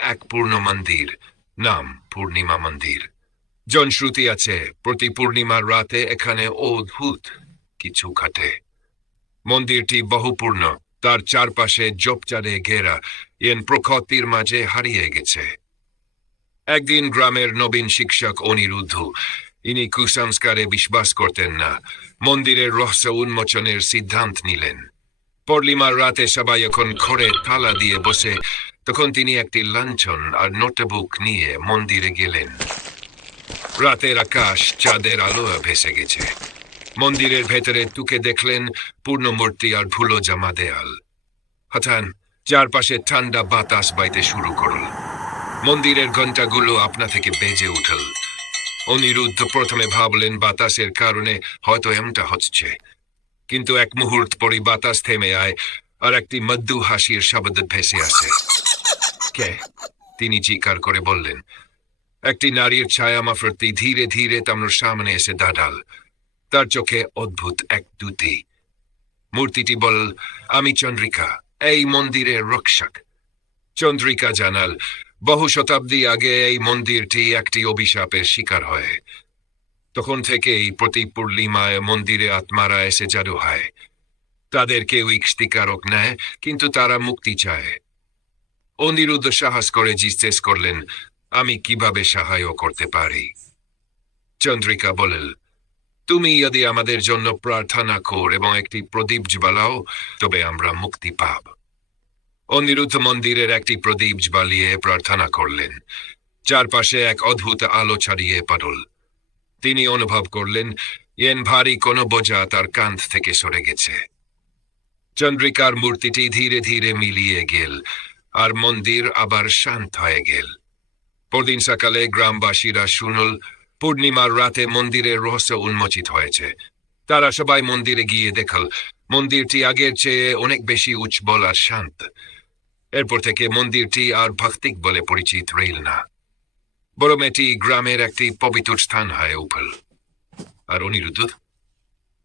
এক পূর্ণ মন্দির, নাম পূর্ণিমা মন্দির। জনশ্রুতি আছে প্রতি পূর্ণিমার রাতে এখানে অদ্ভুত কিছু ঘটে। মন্দিরটি বহুপূর্ণ, তার চারপাশে ঝোপঝাড়ে ঘেরা, প্রকৃতির মাঝে হারিয়ে গেছে। একদিন গ্রামের নবীন শিক্ষক অনিরুদ্ধ, ইনি কুসংস্কারে বিশ্বাস করতেন না, মন্দিরের রহস্য উন্মোচনের সিদ্ধান্ত নিলেন। পূর্ণিমার রাতে সবাই যখন ঘরে তালা দিয়ে বসে, তখন তিনি একটি লাঞ্ছন আর নোটবুক নিয়ে মন্দিরে গেলেন। রাতের আকাশ চাঁদের আলো ভেসে গেছে। মন্দিরের ভেতরে তুকে দেখলেন পূর্ণমূর্তি আর ধুলো জামা দেয়াল। হঠাৎ চারপাশে ঠান্ডা বাতাস বাইতে শুরু করল। মন্দিরের ঘণ্টাগুলো আপনা থেকে বেজে উঠল। অনিরুদ্ধ প্রথমে ভাবলেন বাতাসের কারণে হয়তো এমনটা হচ্ছে, কিন্তু এক মুহূর্ত পরই বাতাস থেমে আয় আর একটি মৃদু হাসির শব্দ ভেসে আসে। কে? তিনি চিৎকার করে বললেন। একটি নারীর ছায়া মাফরতি ধীরে ধীরে তার সামনে এসে দাঁড়াল। তার চোখে অদ্ভুত এক দ্যুতি। মূর্তিটি বল, আমি চন্দ্রিকা, এই মন্দিরের রক্ষক। চন্দ্রিকা জানাল, বহু শতাব্দী আগে এই মন্দিরটি একটি অভিশাপের শিকার হয়। তখন থেকেই প্রতি পূর্ণিমায় মন্দিরে আত্মারা এসে জাদু হয়। তাদের কেউ ইষ্টিকারক নেয়, কিন্তু তারা মুক্তি চায়। অনিরুদ্ধ সাহস করে জিজ্ঞেস করলেন, আমি কিভাবে সাহায্য করতে পারি? চন্দ্রিকা বলেন, তুমি যদি আমাদের জন্য প্রার্থনা কর এবং একটি প্রদীপ জ্বালাও, তবে আমরা মুক্তি পাব। অনিরুদ্ধ মন্দিরের একটি প্রদীপ জ্বালিয়ে প্রার্থনা করলেন। চারপাশে এক অদ্ভুত আলো ছড়িয়ে পড়ল। তিনি অনুভব করলেন ভারী কোনো বোঝা তার কাঁধ থেকে সরে গেছে। চন্দ্রিকার মূর্তিটি ধীরে ধীরে মিলিয়ে গেল আর মন্দির আবার শান্ত হয়ে গেল। পরদিন সকালে গ্রামবাসীরা শুনল পূর্ণিমার রাতে মন্দিরের রহস্য উন্মোচিত হয়েছে। তারা সবাই মন্দিরে গিয়ে দেখল মন্দিরটি আগের চেয়ে অনেক বেশি উজ্জ্বল আর শান্ত। এরপর থেকে মন্দিরটি আর ভৌতিক বলে পরিচিত রইল না, বরং এটি গ্রামের একটি পবিত্র স্থান হয়ে উঠল। আর অনিরুদ্ধ,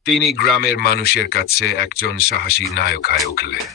তিনি গ্রামের মানুষের কাছে একজন সাহসী নায়ক হয়ে উঠলেন।